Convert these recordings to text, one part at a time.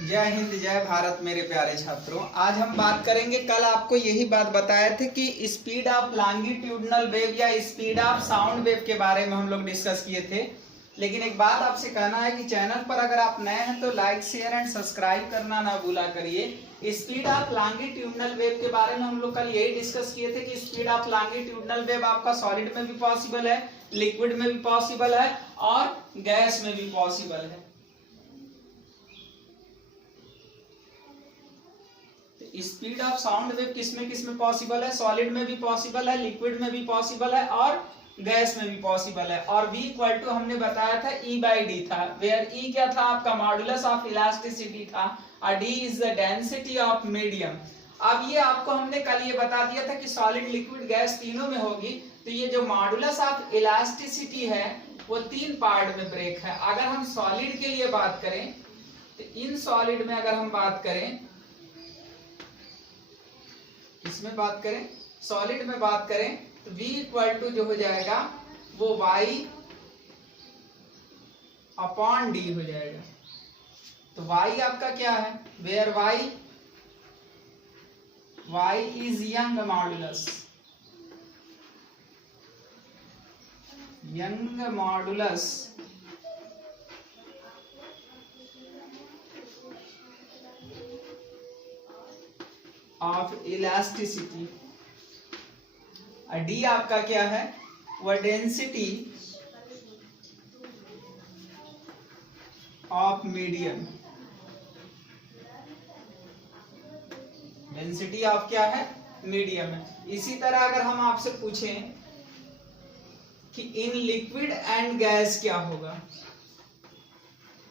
जय हिंद जय भारत मेरे प्यारे छात्रों। आज हम बात करेंगे, कल आपको यही बात बताए थे कि स्पीड ऑफ लॉन्गिट्यूडनल वेव या स्पीड ऑफ साउंड वेव के बारे में हम लोग डिस्कस किए थे। लेकिन एक बात आपसे कहना है कि चैनल पर अगर आप नए हैं तो लाइक शेयर एंड सब्सक्राइब करना ना भूला करिए। स्पीड ऑफ लॉन्गिट्यूडनल वेव के बारे में हम लोग कल यही डिस्कस किए थे कि स्पीड ऑफ लॉन्गिट्यूडनल वेव आपका सॉलिड में भी पॉसिबल है, लिक्विड में भी पॉसिबल है और गैस में भी पॉसिबल है। स्पीड ऑफ साउंड वेव किसमें पॉसिबल है? सॉलिड में भी पॉसिबल है, लिक्विड में भी पॉसिबल है और गैस में भी पॉसिबल है। और v इक्वल टू हमने बताया था E/d था, वेयर E क्या था? आपका मॉडुलस ऑफ इलास्टिसिटी था और d is the density of medium. अब ये आपको हमने कल ये बता दिया था कि सॉलिड लिक्विड गैस तीनों में होगी, तो ये जो मॉडुलस ऑफ इलास्टिसिटी है वो तीन पार्ट में ब्रेक है। अगर हम सॉलिड के लिए बात करें तो इन सॉलिड में अगर हम बात करें, इसमें बात करें, सॉलिड में बात करें तो v इक्वल टू जो हो जाएगा वो y अपॉन d हो जाएगा। तो y आपका क्या है? Where y is young modulus, young modulus of elasticity. D आपका क्या है? वह density of medium. Density of क्या है? मीडियम है। इसी तरह अगर हम आपसे पूछें कि इन लिक्विड एंड गैस क्या होगा,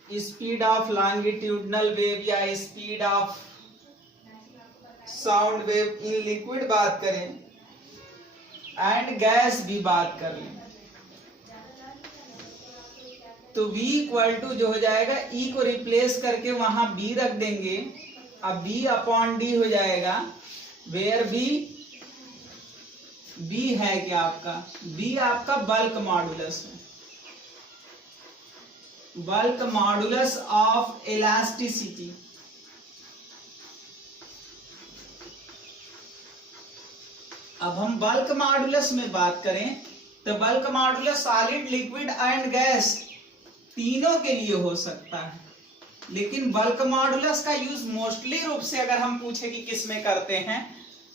स्पीड ऑफ लॉन्गिट्यूडनल वेव या speed of sound wave, in liquid बात करें एंड गैस भी बात कर लें, तो v इक्वल टू जो हो जाएगा, E को रिप्लेस करके वहां b रख देंगे, अब b अपॉन d हो जाएगा। वेयर b है क्या आपका? b आपका बल्क मॉडुलस है, बल्क मॉडुलस ऑफ इलास्टिसिटी। अब हम बल्क मॉडुलस में बात करें तो bulk modulus solid liquid and gas तीनों के लिए हो सकता है, लेकिन बल्क मॉडुलस का यूज मोस्टली रूप से अगर हम पूछे कि किस में करते हैं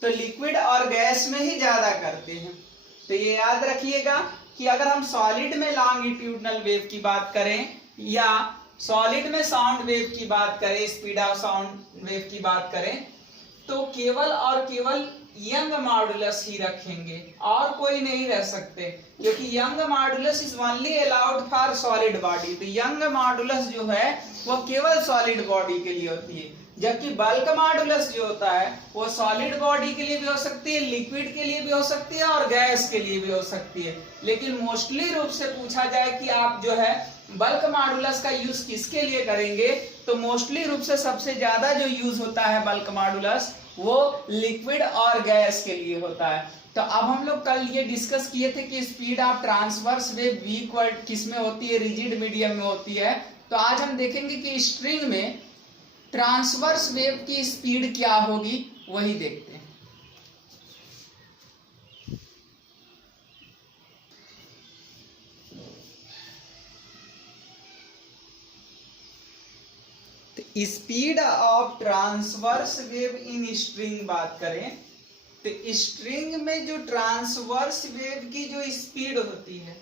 तो लिक्विड और गैस में ही ज्यादा करते हैं। तो ये याद रखिएगा कि अगर हम सॉलिड में लॉन्गिट्यूडनल वेव की बात करें या सॉलिड में साउंड वेव की बात करें, स्पीड ऑफ साउंड वेव की बात करें, तो केवल और केवल यंग मॉडुलस ही रखेंगे और कोई नहीं रह सकते, क्योंकि young modulus is only allowed for solid body. तो यंग मॉडुलस जो है वो केवल सॉलिड बॉडी के लिए होती है, जबकि बल्क मॉडुलस जो होता है वो सॉलिड बॉडी के लिए भी हो सकती है, लिक्विड के लिए भी हो सकती है और गैस के लिए भी हो सकती है। लेकिन मोस्टली रूप से पूछा जाए कि आप जो है बल्क मॉडुलस का यूज किसके लिए करेंगे, तो मोस्टली रूप से सबसे ज्यादा जो यूज होता है बल्क मॉडुलस वो लिक्विड और गैस के लिए होता है। तो अब हम लोग कल ये डिस्कस किए थे कि speed of transverse wave v equal किस में होती है? रिजिड मीडियम में होती है। तो आज हम देखेंगे कि स्ट्रिंग में ट्रांसवर्स वेव की स्पीड क्या होगी, वही देखते हैं। Speed of transverse wave in string बात करें तो स्ट्रिंग में जो ट्रांसवर्स वेव की जो स्पीड होती है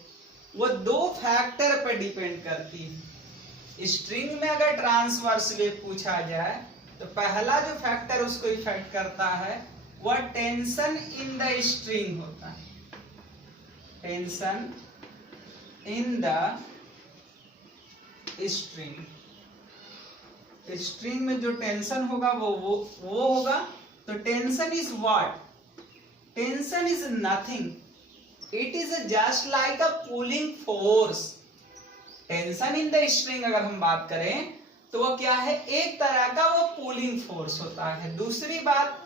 वो दो फैक्टर पर डिपेंड करती है। स्ट्रिंग में अगर ट्रांसवर्स वेव पूछा जाए तो पहला जो फैक्टर उसको इफेक्ट करता है वह टेंशन इन द स्ट्रिंग होता है। Tension in the string, string में जो टेंशन होगा वो होगा। तो tension is what? Tension is nothing, it is just like a pulling force. Tension in the string अगर हम बात करें तो वो क्या है? एक तरह का वो पुलिंग फोर्स होता है। दूसरी बात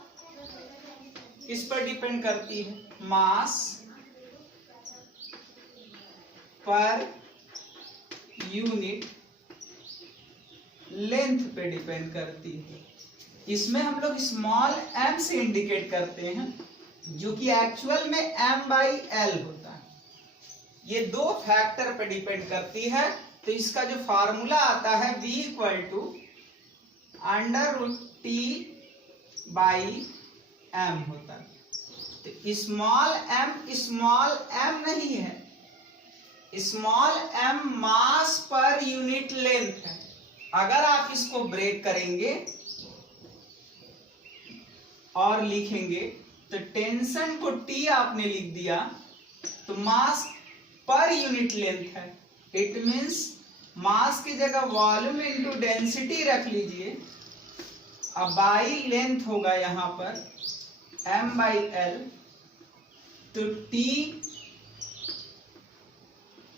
किस पर डिपेंड करती है? मास पर यूनिट लेंथ पे डिपेंड करती है। इसमें हम लोग स्मॉल m से इंडिकेट करते हैं, जो कि एक्चुअल में m/l होता है। ये दो फैक्टर पे डिपेंड करती है। तो इसका जो फार्मूला आता है v = √T/m होता है। तो स्मॉल m नहीं है, स्मॉल m मास पर यूनिट लेंथ है। अगर आप इसको ब्रेक करेंगे और लिखेंगे तो टेंशन को T आपने लिख दिया, तो मास पर यूनिट लेंथ है। इट मीन्स मास की जगह वॉल्यूम इनटू डेंसिटी रख लीजिए। अब बाई लेंथ होगा यहाँ पर m/l, तो T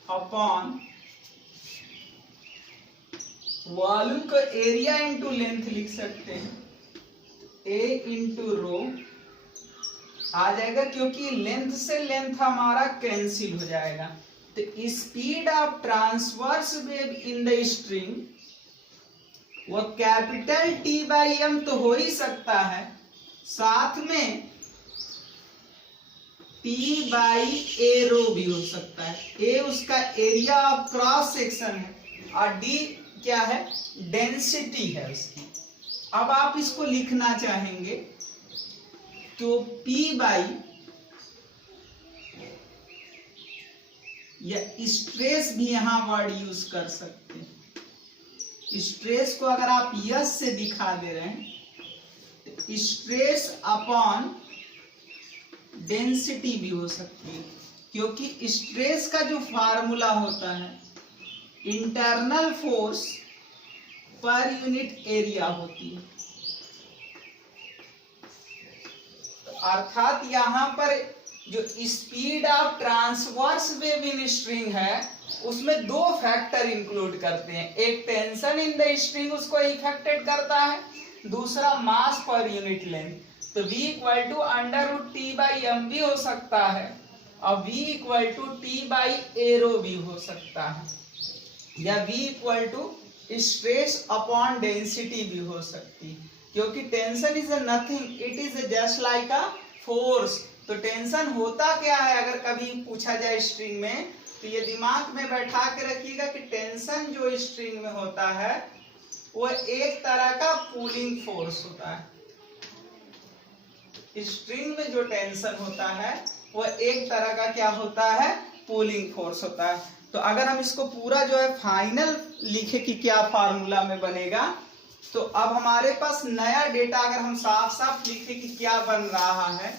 अपॉन वॉल्यूम को एरिया इंटू लेंथ लिख सकते हैं, A इंटू रो आ जाएगा, क्योंकि लेंथ से लेंथ हमारा कैंसिल हो जाएगा। तो speed of transverse wave in the string वो कैपिटल T/m तो हो ही सकता है, साथ में T/a रो भी हो सकता है। A उसका एरिया ऑफ क्रॉस सेक्शन है और D क्या है, डेंसिटी है उसकी। अब आप इसको लिखना चाहेंगे तो P बाई या स्ट्रेस भी यहां वर्ड यूज कर सकते हैं। स्ट्रेस को अगर आप यस से दिखा दे रहे हैं तो स्ट्रेस अपॉन डेंसिटी भी हो सकती है, क्योंकि स्ट्रेस का जो फार्मूला होता है internal force per unit area होती है। तो अर्थात यहां पर जो speed of transverse wave in string है उसमें दो फैक्टर इंक्लूड करते हैं। एक टेंशन इन द स्ट्रिंग उसको इफेक्टेड करता है, दूसरा मास पर यूनिट लेंथ। तो V = √T/m भी हो सकता है और V = T/a रो भी हो सकता है, या V स्ट्रेस अपॉन डेंसिटी भी हो सकती है, क्योंकि tension is nothing, it is just like a force. तो टेंशन होता क्या है, अगर कभी पूछा जाए स्ट्रिंग में, तो ये दिमाग में बैठा के रखिएगा कि टेंशन जो स्ट्रिंग में होता है वो एक तरह का पुलिंग फोर्स होता है। स्ट्रिंग में जो टेंशन होता है वो एक तरह का क्या होता है, पुलिंग फोर्स होता है। तो अगर हम इसको पूरा जो है फाइनल लिखे कि क्या फार्मूला में बनेगा, तो अब हमारे पास नया डेटा अगर हम साफ साफ लिखे कि क्या बन रहा है,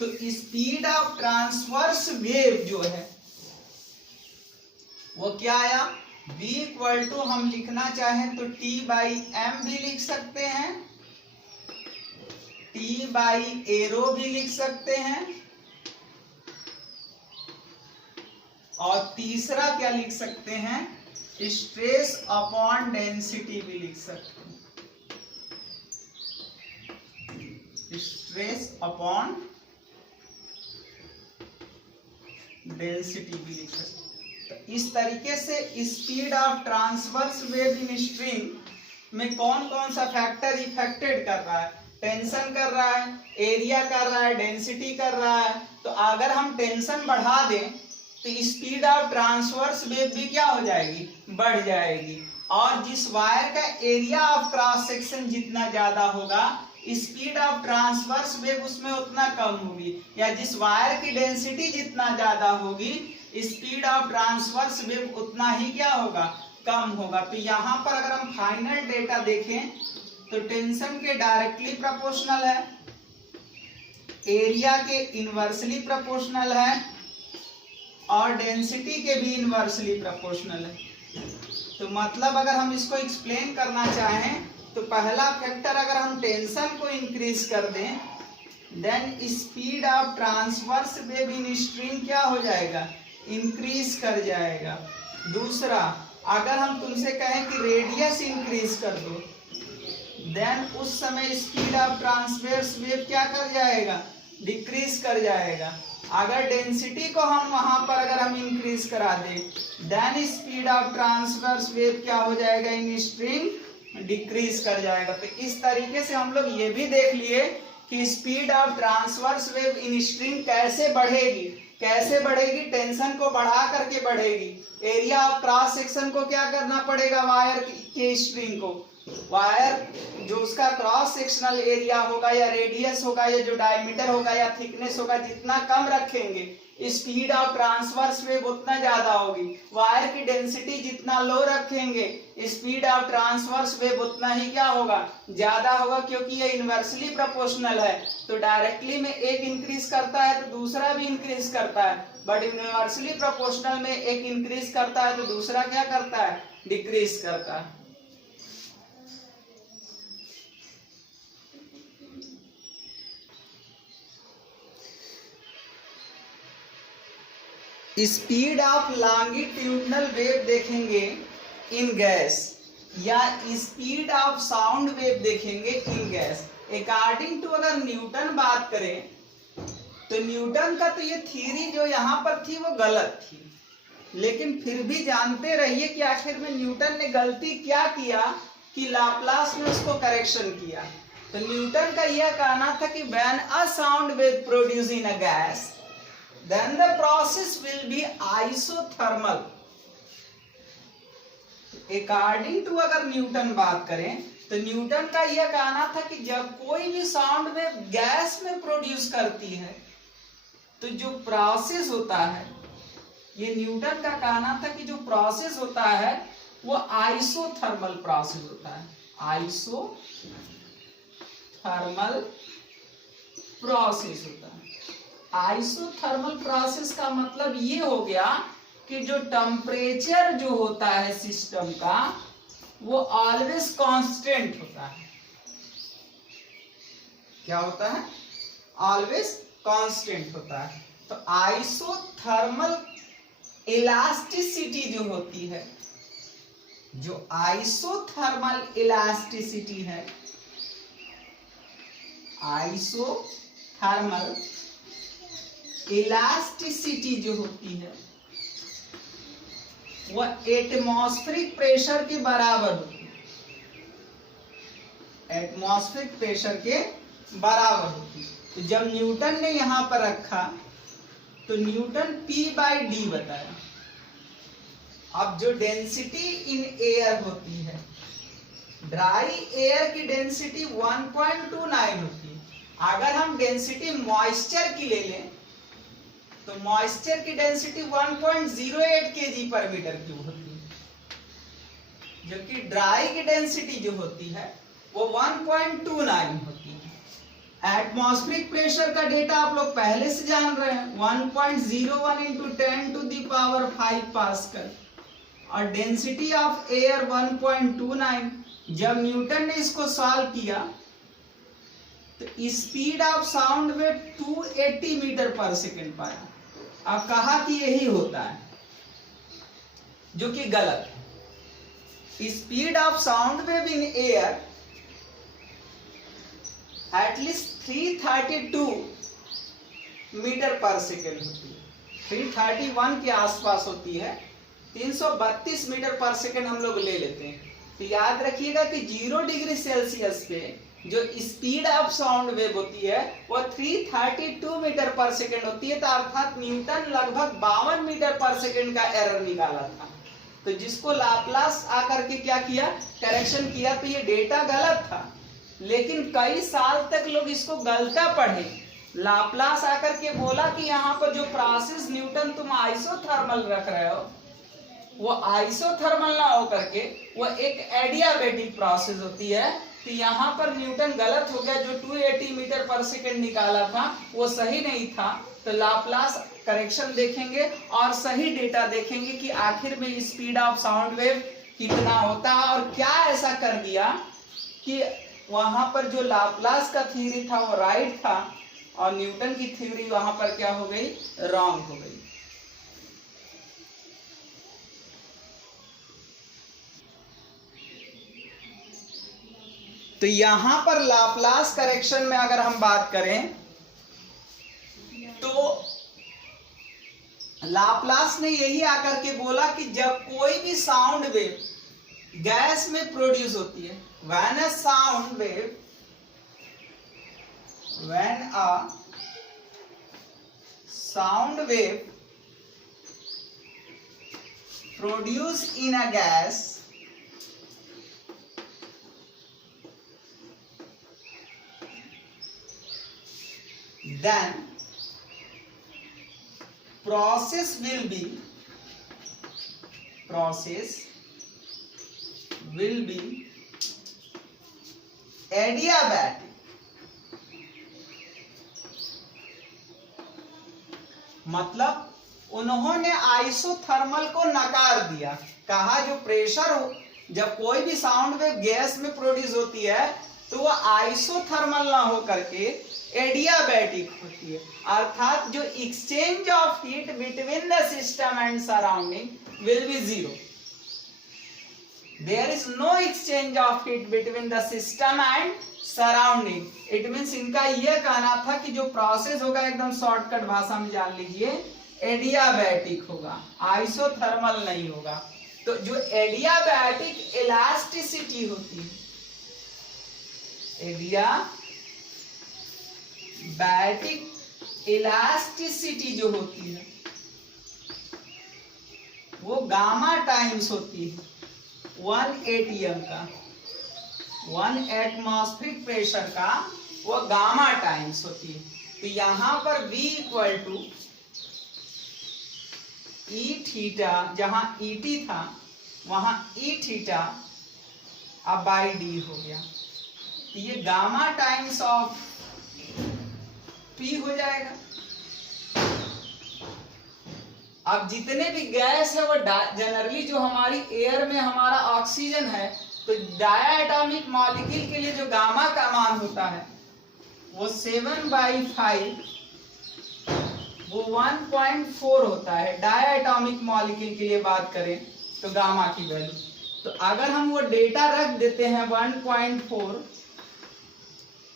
तो स्पीड ऑफ ट्रांसवर्स वेव जो है वो क्या आया, V हम लिखना चाहें तो T/m भी लिख सकते हैं, T/a रो भी लिख सकते हैं, और तीसरा क्या लिख सकते हैं, स्ट्रेस अपॉन डेंसिटी भी लिख सकते हैं, स्ट्रेस अपॉन डेंसिटी भी लिख सकते हैं। तो इस तरीके से speed of transverse wave in string में कौन कौन सा फैक्टर इफेक्टेड कर रहा है, टेंशन कर रहा है, एरिया कर रहा है, डेंसिटी कर रहा है। तो अगर हम टेंशन बढ़ा दें तो स्पीड ऑफ ट्रांसवर्स वेव भी क्या हो जाएगी, बढ़ जाएगी, और जिस वायर का एरिया ऑफ क्रॉस सेक्शन जितना ज्यादा होगा स्पीड ऑफ ट्रांसवर्स वेव उसमें उतना कम होगी, या जिस वायर की डेंसिटी जितना ज्यादा होगी स्पीड ऑफ ट्रांसवर्स वेव उतना ही क्या होगा, कम होगा। तो यहाँ पर अगर हम फाइनल डेटा देखें तो टेंशन के डायरेक्टली प्रोपोर्शनल है, एरिया के इनवर्सली प्रोपोर्शनल है, और डेंसिटी के भी इनवर्सली प्रोपोर्शनल है। तो मतलब अगर हम इसको एक्सप्लेन करना चाहें तो पहला फैक्टर अगर हम टेंशन को इंक्रीज कर दें then speed of transverse wave in string क्या हो जाएगा, इंक्रीज कर जाएगा। दूसरा, अगर हम तुमसे कहें कि रेडियस इंक्रीज कर दो देन उस समय स्पीड ऑफ ट्रांसवर्स वेव क्या कर जाएगा, डिक्रीज कर जाएगा। अगर डेंसिटी को हम वहां पर अगर हम इंक्रीज करा दें then speed of transverse wave क्या हो जाएगा इन स्ट्रिंग, डिक्रीज कर जाएगा। तो इस तरीके से हम लोग ये भी देख लिए कि speed of transverse wave in string कैसे बढ़ेगी, टेंशन को बढ़ा करके बढ़ेगी। एरिया ऑफ क्रॉस सेक्शन को क्या करना पड़ेगा, वायर के स्ट्रिंग को, वायर जो उसका क्रॉस सेक्शनल एरिया होगा या रेडियस होगा या जो डायमीटर होगा या थिकनेस होगा, जितना कम रखेंगे स्पीड ऑफ ट्रांसवर्स वेव उतना ज्यादा होगी। वायर की डेंसिटी जितना लो रखेंगे स्पीड ऑफ ट्रांसवर्स वेव उतना ही क्या होगा, ज्यादा होगा, क्योंकि ये इनवर्सली प्रोपोर्शनल है। तो डायरेक्टली में एक इंक्रीज करता है तो दूसरा भी इंक्रीज करता है, बट इनवर्सली प्रोपोर्शनल में एक इंक्रीज करता है तो दूसरा क्या करता है, डिक्रीज करता है। स्पीड ऑफ लॉन्गिट्यूडनल वेव देखेंगे इन गैस, या स्पीड ऑफ साउंड वेव देखेंगे इन गैस। अकॉर्डिंग टू अगर न्यूटन बात करें तो न्यूटन का तो ये थ्योरी जो यहाँ पर थी वो गलत थी, लेकिन फिर भी जानते रहिए कि आखिर में न्यूटन ने गलती क्या किया कि लाप्लास ने उसको करेक्शन किया। तो न्यूटन का यह कहना था कि when a sound wave produce in a gas then the process will be isothermal। According to अगर न्यूटन बात करें तो न्यूटन का यह कहना था कि जब कोई भी साउंड वेव गैस में प्रोड्यूस करती है तो जो प्रोसेस होता है, ये न्यूटन का कहना था कि जो प्रोसेस होता है वो आइसोथर्मल प्रोसेस होता है, आइसोथर्मल प्रोसेस होता है। आइसोथर्मल प्रोसेस का मतलब ये हो गया कि जो टेम्परेचर जो होता है सिस्टम का वो ऑलवेज कांस्टेंट होता है। क्या होता है, ऑलवेज कांस्टेंट होता है। तो आइसोथर्मल इलास्टिसिटी जो होती है, जो आइसोथर्मल इलास्टिसिटी है, आइसोथर्मल इलास्टिसिटी जो होती है वह एटमॉस्फेरिक प्रेशर के बराबर होती है, एटमॉस्फेरिक प्रेशर के बराबर होती है। तो जब न्यूटन ने यहां पर रखा तो न्यूटन P/D बताया। अब जो डेंसिटी इन एयर होती है, ड्राई एयर की डेंसिटी 1.29 होती है। अगर हम डेंसिटी मॉइस्चर की ले लें तो मॉइस्चर की डेंसिटी 1.08 kg पर मीटर क्यूब होती है, जबकि ड्राई की डेंसिटी जो होती है वो 1.29 होती है। एटमॉस्फेरिक प्रेशर का डेटा आप लोग पहले से जान रहे हैं, 1.01 × 10⁵ पास्कल, और डेंसिटी ऑफ एयर 1.29। जब न्यूटन ने इसको सॉल्व किया तो speed of sound wave 280 metre per second पाया। अब कहा कि यही होता है, जो कि गलत है। Speed of sound wave in air at least 332 metre per second होती है, 331 के आसपास होती है, 332 मीटर पर सेकेंड हम लोग ले लेते हैं। तो याद रखिएगा कि 0 डिग्री सेल्सियस पे जो स्पीड ऑफ साउंड वेव होती है वो 332 मीटर पर सेकेंड होती है। तो अर्थात न्यूटन लगभग 52 मीटर पर सेकेंड का एरर निकाला था। तो जिसको लाप्लास आकर के क्या किया, करेक्शन किया। तो ये डेटा गलत था, लेकिन कई साल तक लोग इसको गलता पढ़े। लाप्लास आकर के बोला कि यहाँ पर जो प्रोसेस न्यूटन तुम आइसोथर्मल रख रहे हो वो आइसोथर्मल ना हो करके वो एक एडियाबेटिक प्रोसेस होती है। तो यहाँ पर न्यूटन गलत हो गया, जो 280 मीटर पर सेकेंड निकाला था वो सही नहीं था। तो लाप्लास करेक्शन देखेंगे और सही डेटा देखेंगे कि आखिर में स्पीड ऑफ साउंड वेव कितना होता है, और क्या ऐसा कर दिया कि वहां पर जो लाप्लास का थ्योरी था वो राइट था और न्यूटन की थ्योरी वहां पर क्या हो गई, रॉन्ग हो गई। तो यहां पर लाप्लास करेक्शन में अगर हम बात करें तो लाप्लास ने यही आकर के बोला कि जब कोई भी साउंड वेव गैस में प्रोड्यूस होती है। When a sound wave, when a sound wave produce in a gas, then process will be adiabatic. मतलब उन्होंने आइसोथर्मल को नकार दिया, कहा जो प्रेशर हो, जब कोई भी साउंड वेव गैस में प्रोड्यूस होती है तो वो आइसोथर्मल ना हो करके एडियाबैटिक होती है, अर्थात जो exchange of heat between the system and surrounding will be zero. There is no exchange of heat between the system and surrounding. It means इनका यह कहना था कि जो प्रोसेस होगा, एकदम शॉर्टकट भाषा में जान लीजिए, एडियाबैटिक होगा, आइसोथर्मल नहीं होगा। तो जो एडियाबैटिक इलास्टिसिटी होती है, एडियाबैटिक इलास्टिसिटी जो होती है वो गामा टाइम्स होती है 1 ATM का, 1 एटमॉस्फेरिक प्रेशर का वो गामा टाइम्स होती है। तो यहां पर V equal to E theta, जहां ET था वहां E थीटा अब बाई डी हो गया, तो ये गामा टाइम्स ऑफ P हो जाएगा। अब जितने भी गैस है वो जनरली जो हमारी एयर में हमारा ऑक्सीजन है, तो डायटोमिक मॉलिक्यूल के लिए जो गामा का मान होता है वो 7/5, वो 1.4 होता है। डायटोमिक मॉलिक्यूल के लिए बात करें तो गामा की वैल्यू, तो अगर हम वो डेटा रख देते हैं 1.4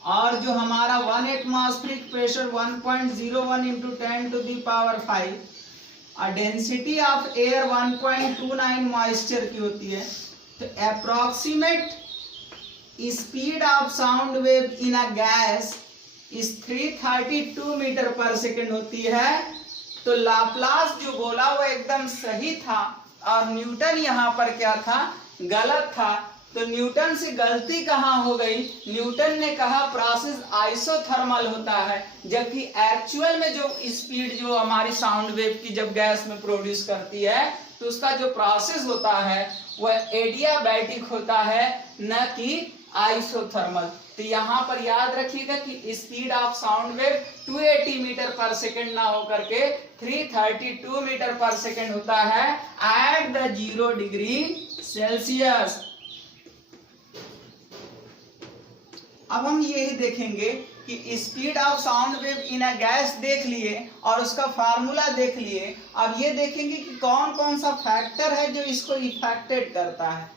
और जो हमारा 1 एटमॉस्फेरिक प्रेशर 1.01 इंटू 10⁵ और डेंसिटी ऑफ एयर 1.29 मॉइस्चर की होती है, तो approximate speed of sound wave in a gas इस 332 मीटर पर सेकेंड होती है। तो लाप्लास जो बोला वो एकदम सही था और न्यूटन यहाँ पर क्या था, गलत था। तो न्यूटन से गलती कहाँ हो गई, न्यूटन ने कहा प्रोसेस आइसोथर्मल होता है, जबकि एक्चुअल में जो स्पीड जो हमारी साउंड वेव की जब गैस में प्रोड्यूस करती है तो उसका जो प्रोसेस होता है वह एडियाबैटिक होता है, न कि आइसोथर्मल। तो यहाँ पर याद रखिएगा कि speed of sound wave 280 metre per second ना होकर के 332 मीटर पर सेकेंड होता है एट द 0 डिग्री सेल्सियस। अब हम यही देखेंगे कि speed of sound wave in a gas देख लिए और उसका फार्मूला देख लिए। अब ये देखेंगे कि कौन कौन सा फैक्टर है जो इसको इफेक्टेड करता है।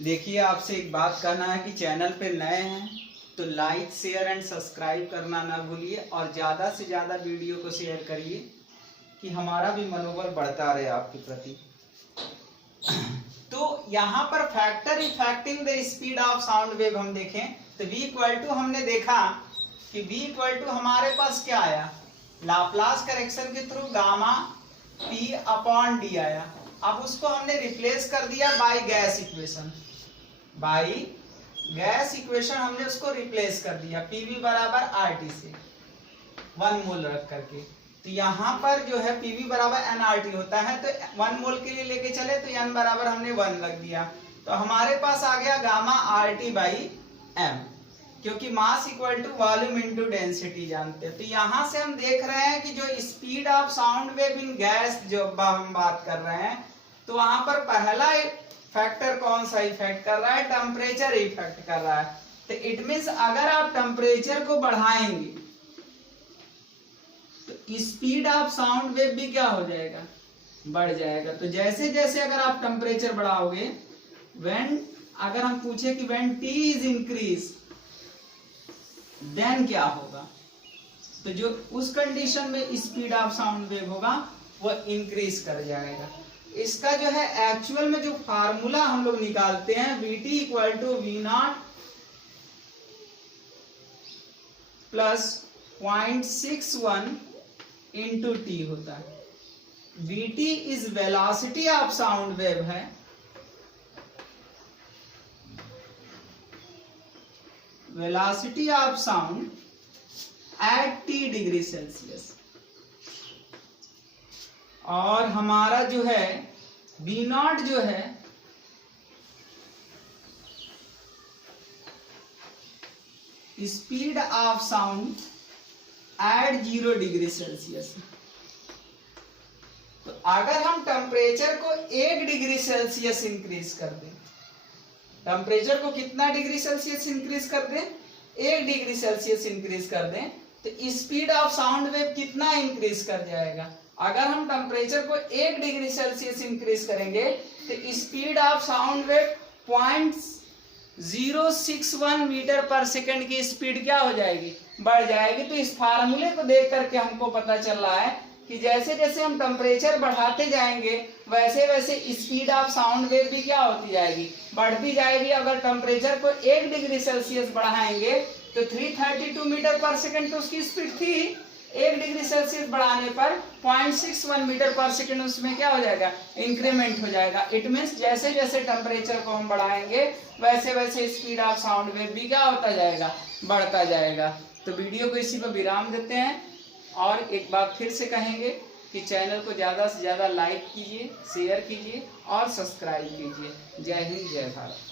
देखिए, आपसे एक बात कहना है कि चैनल पे नए हैं तो लाइक शेयर एंड सब्सक्राइब करना ना भूलिए और ज़्यादा से ज़्यादा वीडियो को शेयर करिए कि हमारा भी मनोबल बढ़ता रहे आपके प्रति। तो यहाँ पर factor affecting the speed of sound wave हम देखें तो V इक्वल टू, हमने देखा कि V इक्वल टू हमारे पास क्या आया, लाप्लास करेक्शन के through gamma P upon D आया। अब उसको हमने रिप्लेस कर दिया by gas equation, by gas equation हमने उसको रिप्लेस कर दिया PV बराबर RT से 1 मोल रख करके। तो यहाँ पर जो है PV बराबर nRT होता है, तो 1 मोल के लिए लेके चले तो n बराबर हमने 1 रख दिया, तो हमारे पास आ गया गामा RT बाई m, क्योंकि mass equal to volume into density जानते हैं। तो यहाँ से हम देख रहे हैं कि जो speed of sound wave in gas जो हम बात कर रहे हैं, तो वहां पर पहला फैक्टर कौन सा इफेक्ट कर रहा है, टेम्परेचर इफेक्ट कर रहा है। तो इट मीन्स अगर आप टेम्परेचर को बढ़ाएंगे तो स्पीड ऑफ साउंड वेव भी क्या हो जाएगा, बढ़ जाएगा। तो जैसे जैसे अगर आप टेम्परेचर बढ़ाओगे, व्हेन अगर हम पूछे कि when T is increase then क्या होगा, तो जो उस कंडीशन में स्पीड ऑफ साउंड वेव होगा वो इंक्रीज कर जाएगा। इसका जो है एक्चुअल में जो फार्मूला हम लोग निकालते हैं Vt equal to V0 plus 0.61 into T होता है। Vt is velocity of sound wave है, velocity of sound at t degree Celsius, और हमारा जो है V0 जो है speed of sound at 0 degree Celsius. तो अगर हम टेम्परेचर को 1 डिग्री सेल्सियस इंक्रीज कर दें, टेम्परेचर को कितना डिग्री सेल्सियस इंक्रीज कर दें, 1 डिग्री सेल्सियस इंक्रीज कर दें, तो स्पीड ऑफ साउंड वेव कितना इंक्रीज कर जाएगा। अगर हम टेम्परेचर को 1 डिग्री सेल्सियस इंक्रीज करेंगे तो speed of sound wave 0.061 metre per second की स्पीड क्या हो जाएगी, बढ़ जाएगी। तो इस फार्मूले को देख करके हमको पता चल रहा है कि जैसे जैसे हम टेम्परेचर बढ़ाते जाएंगे वैसे वैसे स्पीड ऑफ साउंड वेव भी क्या होती जाएगी, बढ़ती जाएगी। अगर टेम्परेचर को 1 डिग्री सेल्सियस बढ़ाएंगे तो 332 मीटर पर सेकंड तो उसकी स्पीड थी, 1 डिग्री सेल्सियस बढ़ाने पर 0.61 मीटर पर सेकंड उसमें क्या हो जाएगा, इंक्रीमेंट हो जाएगा। इट मीन्स जैसे जैसे टेम्परेचर को हम बढ़ाएंगे वैसे वैसे स्पीड ऑफ साउंड वेव भी क्या होता जाएगा, बढ़ता जाएगा। तो वीडियो को इसी पर विराम देते हैं और एक बार फिर से कहेंगे कि चैनल को ज़्यादा से ज़्यादा लाइक कीजिए, शेयर कीजिए और सब्सक्राइब कीजिए। जय हिंद, जय भारत।